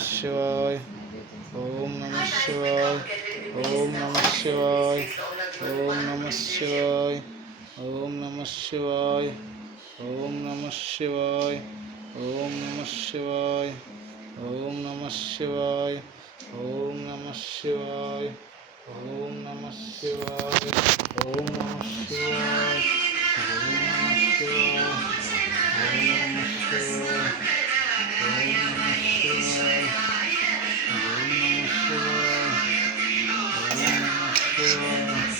ಶಿವಾಯ. ಓಂ ನಮಃ ಶಿವಾಯ. ಓಂ ನಮಃ ಶಿವಾಯ. ಓಂ ನಮಃ ಶಿವಾಯ. ಓಂ ನಮಃ ಶಿವಾಯ. ಓಂ ನಮಃ ಶಿವಾಯ. ಓಂ ನಮಃ ಶಿವಾಯ. ಓಂ ನಮಃ ಶಿವಾಯ. ಓಂ ನಮಃ ಶಿವಾಯ. ಓಂ ನಮಃ ಶಿವಾಯ. ಓಂ ನಮಃ ಶಿವಾಯ. ಓಂ ನಮಃ ಶಿವಾಯ. ಓಂ ನಮಃ ಶಿವಾಯ. ಓಂ ನಮಃ ಶಿವಾಯ. ಓಂ ನಮಃ ಶಿವಾಯ. ಓಂ ನಮಃ ಶಿವಾಯ.